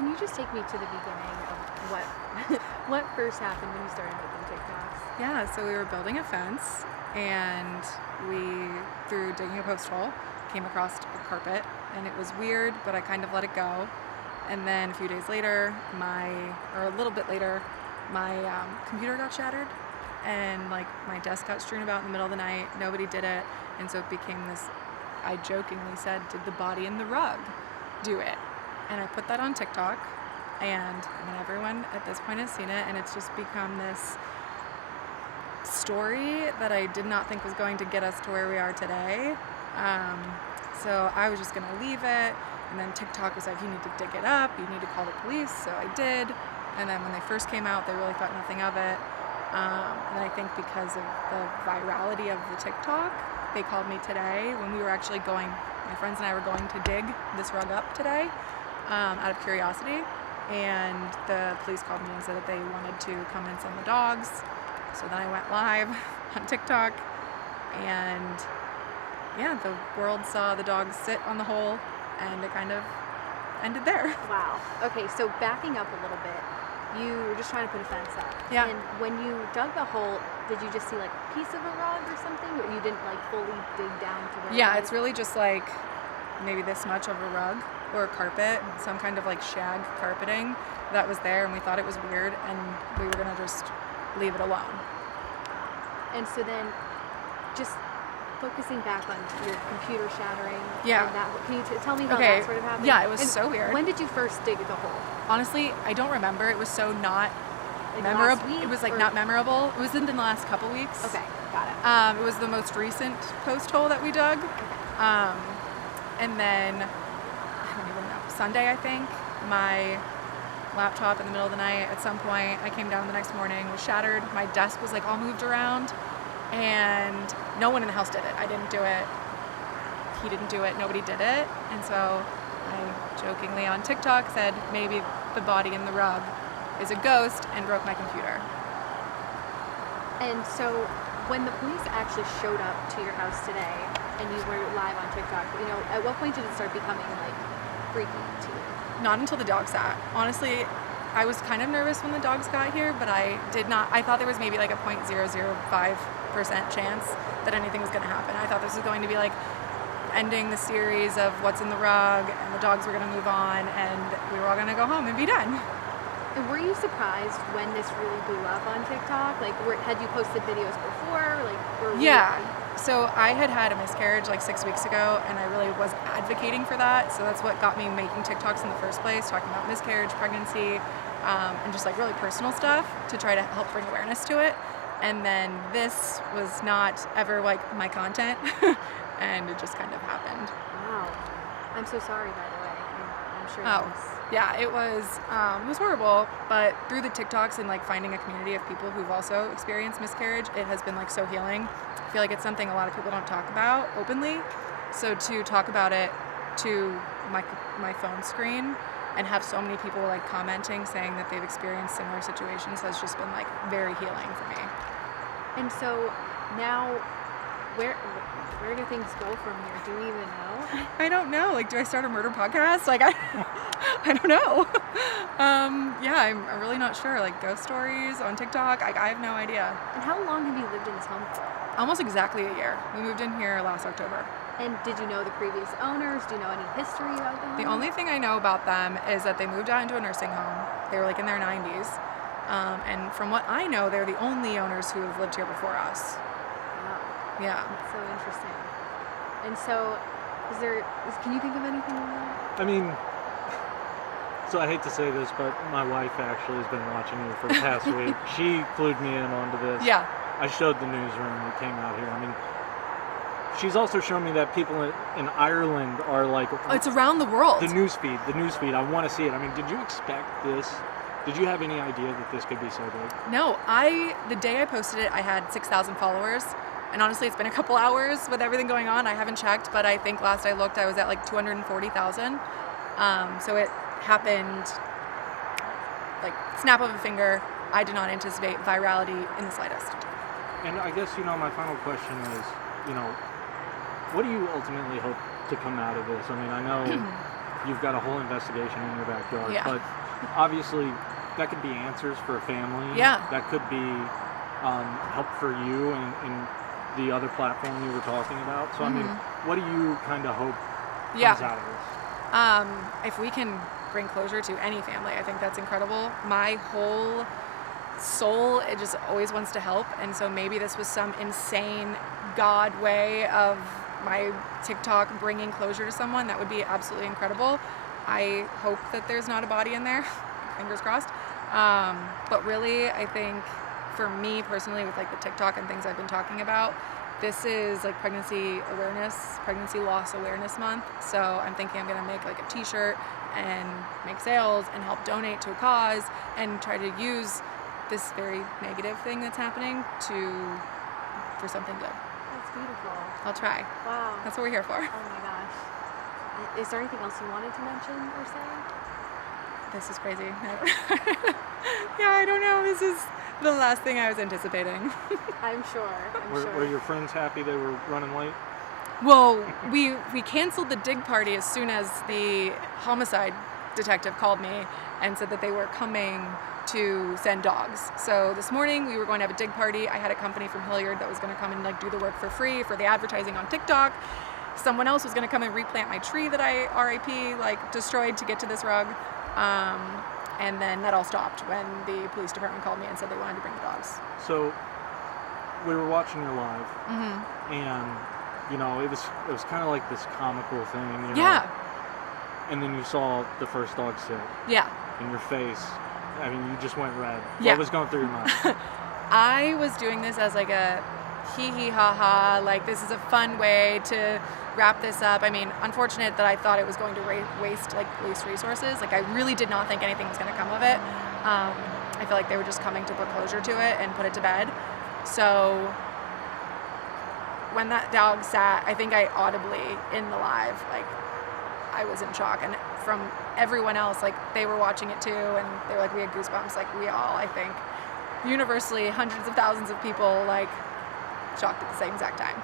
can you just take me to the beginning of what what first happened when you started making TikToks? Yeah, so we were building a fence, and we, through digging a post hole, came across a carpet, and it was weird, but I kind of let it go. And then a few days later, or a little bit later, my computer got shattered, and like my desk got strewn about in the middle of the night. Nobody did it, and so it became this. I jokingly said, "Did the body in the rug do it?" And I put that on TikTok, and I mean, everyone at this point has seen it, and it's just become this story that I did not think was going to get us to where we are today. So I was just going to leave it, and then TikTok was like, you need to dig it up, you need to call the police, so I did. And then when they first came out, they really thought nothing of it. And I think because of the virality of the TikTok, they called me today when we were actually going, my friends and I were going to dig this rug up today out of curiosity. And the police called me and said that they wanted to come and send the dogs. So then I went live on TikTok, and yeah, the world saw the dogs sit on the hole, and it kind of ended there. Wow. Okay, so backing up a little bit, you were just trying to put a fence up. Yeah. And when you dug the hole, did you just see like a piece of a rug or something, or you didn't like fully dig down to where? Yeah, it's really just like maybe this much of a rug or a carpet, some kind of like shag carpeting that was there, and we thought it was weird, and we were gonna just leave it alone. And so then, just focusing back on your computer shattering. Yeah. and that, can you tell me how that sort of happened? Yeah, it was And so weird. When did you first dig the hole? Honestly, I don't remember. It was so not Like memorable. last week, It was like or- not memorable. It was in the last couple weeks. Okay, got it. It was the most recent post hole that we dug. And then, I don't even know, Sunday, I think, my laptop in the middle of the night, at some point, I came down the next morning, was shattered. My desk was like all moved around, and no one in the house did it. I didn't do it. He didn't do it. Nobody did it. And so I jokingly on TikTok said, maybe the body in the rug is a ghost, and broke my computer. And so, when the police actually showed up to your house today, and you were live on TikTok, at what point did it start becoming like freaky to you? Not until the dogs sat. Honestly, I was kind of nervous when the dogs got here, but I thought there was maybe like a 0.005% chance that anything was going to happen. I thought this was going to be like ending the series of what's in the rug, and the dogs were going to move on, and we were all going to go home and be done. And were you surprised when this really blew up on TikTok? Like, had you posted videos before? Yeah. So I had a miscarriage like 6 weeks ago, and I really was advocating for that. So that's what got me making TikToks in the first place, talking about miscarriage, pregnancy, and just like really personal stuff to try to help bring awareness to it. And then this was not ever like my content, and it just kind of happened. Wow. I'm so sorry, by the way. I'm sure Oh. that was... Yeah, it was horrible, but through the TikToks and like finding a community of people who've also experienced miscarriage, it has been like so healing. I feel like it's something a lot of people don't talk about openly. So to talk about it to my phone screen and have so many people like commenting saying that they've experienced similar situations has just been like very healing for me. And so now, where do things go from here? Do we even know? I don't know. Like, do I start a murder podcast? Like, I don't know. Yeah, I'm really not sure. Like, ghost stories on TikTok, I have no idea. And how long have you lived in this home for? Almost exactly a year. We moved in here last October. And did you know the previous owners? Do you know any history about the home? The only thing I know about them is that they moved out into a nursing home. They were like in their 90s. And from what I know, they're the only owners who have lived here before us. Wow. Yeah. That's so interesting. And so, can you think of anything more? I mean, so I hate to say this, but my wife actually has been watching you for the past week. She clued me in onto this. Yeah. I showed the newsroom that came out here. I mean, she's also shown me that people in Ireland are like... Oh, it's around the world. The news feed. I want to see it. I mean, did you expect this? Did you have any idea that this could be so big? No, the day I posted it, I had 6,000 followers. And honestly, it's been a couple hours with everything going on. I haven't checked, but I think last I looked, I was at like 240,000. So it happened like snap of a finger. I did not anticipate virality in the slightest. And I guess, my final question is, what do you ultimately hope to come out of this? I mean, I know you've got a whole investigation in your backyard. Yeah. But obviously, that could be answers for a family. Yeah. That could be help for you and the other platform you were talking about. So, I mean, what do you kind of hope comes out of this? If we can bring closure to any family, I think that's incredible. My whole soul, it just always wants to help, and so maybe this was some insane God way of my TikTok bringing closure to someone. That would be absolutely incredible. I hope that there's not a body in there, fingers crossed. But really, I think for me personally, with like the TikTok and things I've been talking about, this is like pregnancy loss awareness month. So I'm thinking I'm gonna make like a t-shirt and make sales and help donate to a cause and try to use this very negative thing that's happening for something good. That's beautiful. I'll try. Wow. That's what we're here for. Oh my gosh. Is there anything else you wanted to mention or say? This is crazy. Yeah, I don't know. This is the last thing I was anticipating. I'm sure. Were your friends happy they were running late? Well, we canceled the dig party as soon as the homicide detective called me and said that they were coming to send dogs. So this morning we were going to have a dig party. I had a company from Hilliard that was going to come and like do the work for free for the advertising on TikTok. Someone else was going to come and replant my tree that I RIP like destroyed to get to this rug. And then that all stopped when the police department called me and said they wanted to bring the dogs. So we were watching your live, and you know it was kind of like this comical thing. You know? Yeah. And then you saw the first dog sit. Yeah. In your face. I mean, you just went red. Yeah. What was going through your mind? I was doing this as like a hee ha ha, like this is a fun way to wrap this up. I mean, unfortunate that I thought it was going to waste like police resources. Like I really did not think anything was going to come of it. I feel like they were just coming to put closure to it and put it to bed. So when that dog sat, I think I audibly in the live, like I was in shock. And from everyone else, like they were watching it too, and they were like, we had goosebumps. Like we all, I think, universally, hundreds of thousands of people, like shocked at the same exact time.